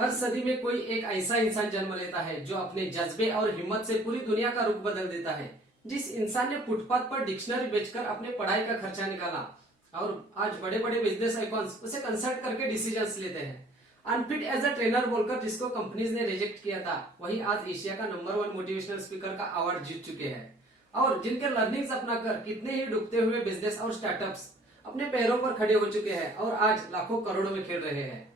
हर सदी में कोई एक ऐसा इंसान जन्म लेता है जो अपने जज्बे और हिम्मत से पूरी दुनिया का रुख बदल देता है। जिस इंसान ने फुटपाथ पर डिक्शनरी बेचकर अपने पढ़ाई का खर्चा निकाला और आज बड़े बड़े बिजनेस आइकॉन्स उसे कंसल्ट करके डिसीजंस लेते हैं। अनफिट एज अ ट्रेनर बोलकर जिसको कंपनीज ने रिजेक्ट किया था, वही आज एशिया का नंबर 1 मोटिवेशनल स्पीकर का अवार्ड जीत चुके हैं। और जिनके लर्निंग्स अपनाकर कितने ही डूबते हुए बिजनेस और स्टार्टअप्स अपने पैरों पर खड़े हो चुके हैं और आज लाखों करोड़ों में खेल रहे हैं।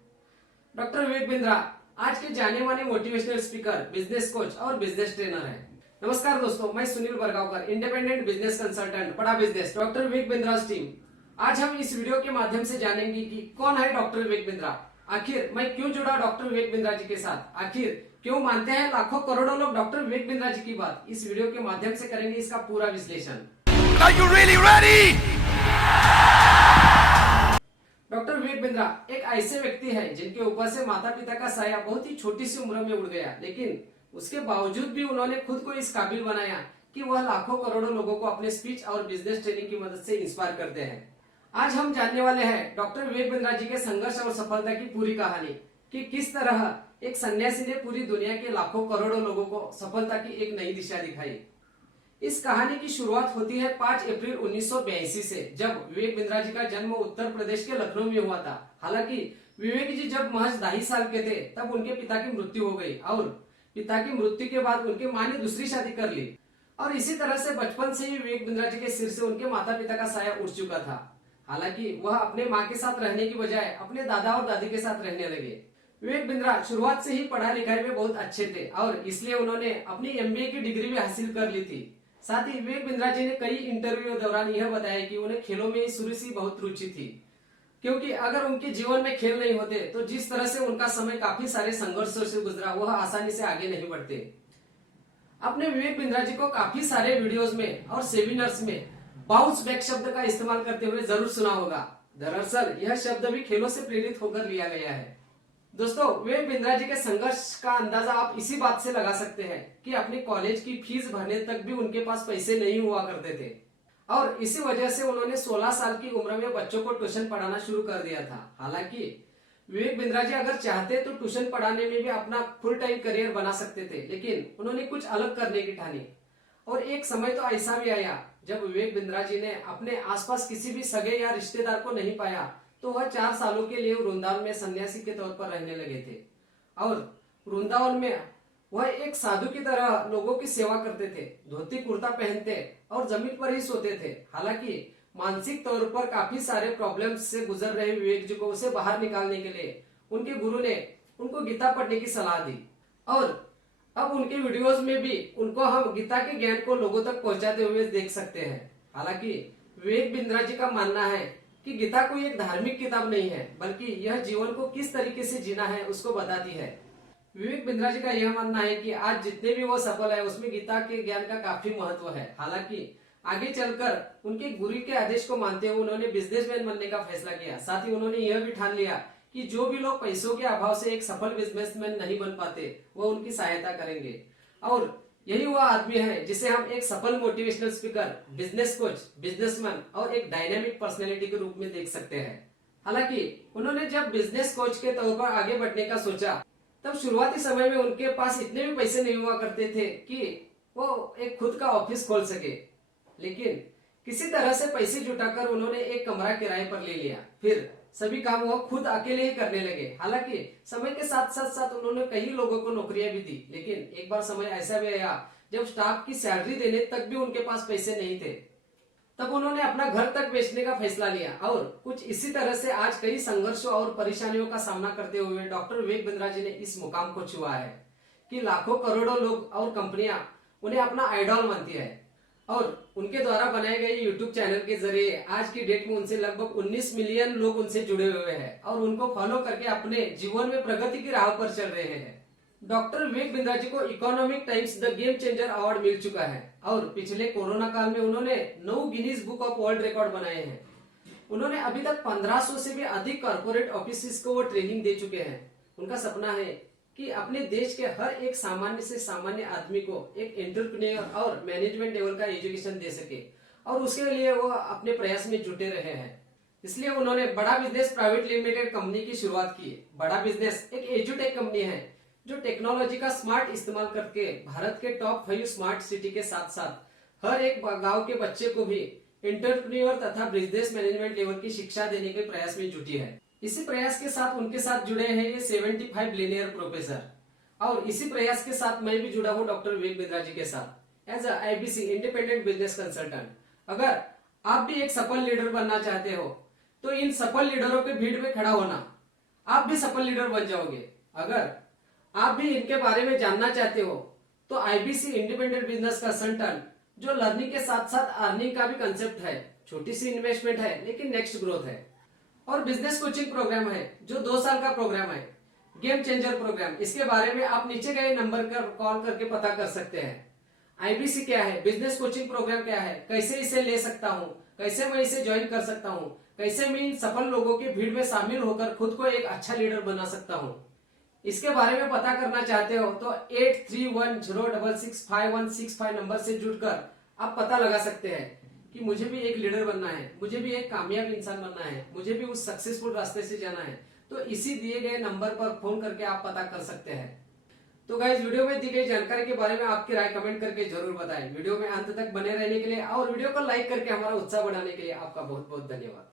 डॉक्टर विवेक बिंद्रा आज के जाने माने मोटिवेशनल स्पीकर, बिजनेस कोच और बिजनेस ट्रेनर हैं। नमस्कार दोस्तों, मैं सुनील बरगावकर, इंडिपेंडेंट बिजनेस कंसल्टेंट, बड़ा business, doctor Vivek Bindra team. आज हम इस वीडियो के माध्यम से जानेंगे कि कौन है डॉक्टर विवेक बिंद्रा, आखिर मैं क्यों जुड़ा डॉक्टर विवेक बिंद्रा जी के साथ, आखिर क्यों मानते हैं लाखों करोड़ों लोग डॉक्टर विवेक बिंद्रा जी की बात। इस वीडियो के माध्यम से करेंगे इसका पूरा विश्लेषण। Are you really ready? Doctor Vivek Bindra एक ऐसे व्यक्ति हैं जिनके ऊपर से माता पिता का साया बहुत ही छोटी सी उम्र में उड़ गया, लेकिन उसके बावजूद भी उन्होंने खुद को इस काबिल बनाया कि वह लाखों करोड़ों लोगों को अपने स्पीच और बिजनेस ट्रेनिंग की मदद से इंस्पायर करते हैं। आज हम जानने वाले हैं डॉक्टर विवेक बिंद्रा जी के संघर्ष और सफलता की पूरी कहानी, कि किस तरह एक सन्यासी ने पूरी दुनिया के लाखों करोड़ों लोगों को सफलता की एक नई दिशा दिखाई। इस कहानी की शुरुआत होती है 5 अप्रैल 1982 से, जब विवेक बिंद्रा जी का जन्म उत्तर प्रदेश के लखनऊ में हुआ था। हालांकि विवेक जी जब महज 2.5 साल के थे तब उनके पिता की मृत्यु हो गई और पिता की मृत्यु के बाद उनके मां ने दूसरी शादी कर ली और इसी तरह से बचपन से ही विवेक बिंद्रा जी के सिर से उनके माता पिता का साया उठ चुका था। हालांकि वह अपने माँ के साथ रहने की बजाय अपने दादा और दादी के साथ रहने लगे। विवेक बिंद्रा शुरुआत से ही पढ़ाई लिखाई में बहुत अच्छे थे और इसलिए उन्होंने अपनी MBA की डिग्री भी हासिल कर ली थी। साथ ही विवेक बिंद्रा जी ने कई इंटरव्यू के दौरान यह बताया कि उन्हें खेलों में शुरू से बहुत रुचि थी, क्योंकि अगर उनके जीवन में खेल नहीं होते तो जिस तरह से उनका समय काफी सारे संघर्षों से गुजरा, वह आसानी से आगे नहीं बढ़ते। अपने विवेक बिंद्रा जी को काफी सारे वीडियोस में और सेमिनार्स में बाउंस बैक शब्द का इस्तेमाल करते हुए जरूर सुना होगा। दरअसल यह शब्द भी खेलों से प्रेरित होकर लिया गया है। दोस्तों, विवेक बिंद्रा जी के संघर्ष का अंदाजा आप इसी बात से लगा सकते हैं कि अपने कॉलेज की फीस भरने तक भी उनके पास पैसे नहीं हुआ करते थे और इसी वजह से उन्होंने 16 साल की उम्र में बच्चों को ट्यूशन पढ़ाना शुरू कर दिया था। हालांकि विवेक बिंद्रा जी अगर चाहते तो ट्यूशन पढ़ाने में भी अपना फुल टाइम करियर बना सकते थे, लेकिन उन्होंने कुछ अलग करने की ठानी। और एक समय तो ऐसा भी आया जब विवेक बिंद्रा जी ने अपने आसपास किसी भी सगे या रिश्तेदार को नहीं पाया तो वह 4 सालों के लिए वृंदावन में सन्यासी के तौर पर रहने लगे थे और वृंदावन में वह एक साधु की तरह लोगों की सेवा करते थे, धोती कुर्ता पहनते और जमीन पर ही सोते थे। हालांकि मानसिक तौर पर काफी सारे प्रॉब्लम्स से गुजर रहे विवेक जी को उसे बाहर निकालने के लिए उनके गुरु ने उनको गीता पढ़ने की सलाह दी और अब उनके वीडियोस में भी उनको हम गीता के ज्ञान को लोगों तक पहुंचाते हुए देख सकते हैं। हालांकि विवेक बिंद्रा जी का मानना है कि गीता कोई एक धार्मिक किताब नहीं है, बल्कि यह जीवन को किस तरीके से जीना है उसको बताती है। विवेक बिंद्रा जी का यह मानना है कि आज जितने भी वो सफल है उसमें गीता के ज्ञान का काफी महत्व है। हालांकि आगे चलकर उनके गुरु के आदेश को मानते हुए उन्होंने बिजनेसमैन बनने का फैसला किया। साथ ही उन्होंने यह भी ठान लिया कि जो भी लोग पैसों के अभाव से एक सफल बिजनेसमैन नहीं बन पाते वो उनकी सहायता करेंगे। और यही वह आदमी है जिसे हम एक सफल motivational speaker, business coach, businessman और एक डायनामिक पर्सनैलिटी के रूप में देख सकते हैं। हालांकि उन्होंने जब बिजनेस कोच के तौर पर आगे बढ़ने का सोचा तब शुरुआती समय में उनके पास इतने भी पैसे नहीं हुआ करते थे कि वो एक खुद का ऑफिस खोल सके, लेकिन किसी तरह से पैसे जुटाकर उन्होंने एक कमरा किराए पर ले लिया। फिर सभी काम वो खुद अकेले ही करने लगे। हालांकि समय के साथ साथ उन्होंने कई लोगों को नौकरियां भी दी, लेकिन एक बार समय ऐसा भी आया जब स्टाफ की सैलरी देने तक भी उनके पास पैसे नहीं थे। तब उन्होंने अपना घर तक बेचने का फैसला लिया और कुछ इसी तरह से आज कई संघर्षों और परेशानियों का सामना करते हुए डॉक्टर विवेक बिंद्रा जी ने इस मुकाम को छुआ है कि लाखों करोड़ों लोग और कंपनियां उन्हें अपना आइडॉल मानती है और उनके द्वारा बनाए गए यूट्यूब चैनल के जरिए आज की डेट में उनसे लगभग 19 मिलियन लोग उनसे जुड़े हुए हैं और उनको फॉलो करके अपने जीवन में प्रगति की राह पर चल रहे हैं। डॉक्टर विवेक बिंद्रा जी को Economic Times the game changer award मिल चुका है और पिछले कोरोना काल में उन्होंने 9 Guinness book of world record बनाए हैं। उन्होंने अभी तक 1500 से भी अधिक कॉर्पोरेट ऑफिस को वो ट्रेनिंग दे चुके हैं। उनका सपना है कि अपने देश के हर एक सामान्य से सामान्य आदमी को एक एंटरप्रेन्योर और मैनेजमेंट लेवल का एजुकेशन दे सके और उसके लिए वो अपने प्रयास में जुटे रहे हैं। इसलिए उन्होंने बड़ा बिजनेस प्राइवेट लिमिटेड कंपनी की शुरुआत की। बड़ा बिजनेस एक एजुटेक कंपनी है जो टेक्नोलॉजी का स्मार्ट इस्तेमाल करके भारत के टॉप 5 स्मार्ट सिटी के साथ साथ हर एक गांव के बच्चे को भी एंटरप्रेन्योर तथा बिजनेस मैनेजमेंट लेवल की शिक्षा देने के प्रयास में जुटी है। इसी प्रयास के साथ उनके साथ जुड़े हैं ये 75 बिलियनियर प्रोफेसर, और इसी प्रयास के साथ मैं भी जुड़ा हूँ डॉक्टर विवेक बिंद्रा जी के साथ as a IBC independent business consultant. अगर आप भी एक सफल लीडर बनना चाहते हो तो इन सफल लीडरों के भीड़ में खड़ा होना, आप भी सफल लीडर बन जाओगे। अगर आप भी इनके बारे में जानना चाहते हो तो IBC इंडिपेंडेंट बिजनेस कंसल्टेंट जो लर्निंग के साथ साथ अर्निंग का भी कंसेप्ट है, छोटी सी इन्वेस्टमेंट है लेकिन नेक्स्ट ग्रोथ है, और बिजनेस कोचिंग प्रोग्राम है जो 2 साल का प्रोग्राम है, गेम चेंजर प्रोग्राम। इसके बारे में आप नीचे गए नंबर पर कॉल करके पता कर सकते हैं। IBC क्या है, बिजनेस कोचिंग प्रोग्राम क्या है, कैसे इसे ले सकता हूँ, कैसे मैं इसे ज्वाइन कर सकता हूँ, कैसे मैं इन सफल लोगों की भीड़ में शामिल होकर खुद को एक अच्छा लीडर बना सकता हूँ, इसके बारे में पता करना चाहते हो तो 8310665165 नंबर से जुड़कर आप पता लगा सकते हैं कि मुझे भी एक लीडर बनना है, मुझे भी एक कामयाब इंसान बनना है, मुझे भी उस सक्सेसफुल रास्ते से जाना है। तो इसी दिए गए नंबर पर फोन करके आप पता कर सकते हैं। तो गाइस, वीडियो में दी गई जानकारी के बारे में आपकी राय कमेंट करके जरूर बताएं। वीडियो में अंत तक बने रहने के लिए और वीडियो को लाइक करके हमारा उत्साह बढ़ाने के लिए आपका बहुत बहुत धन्यवाद।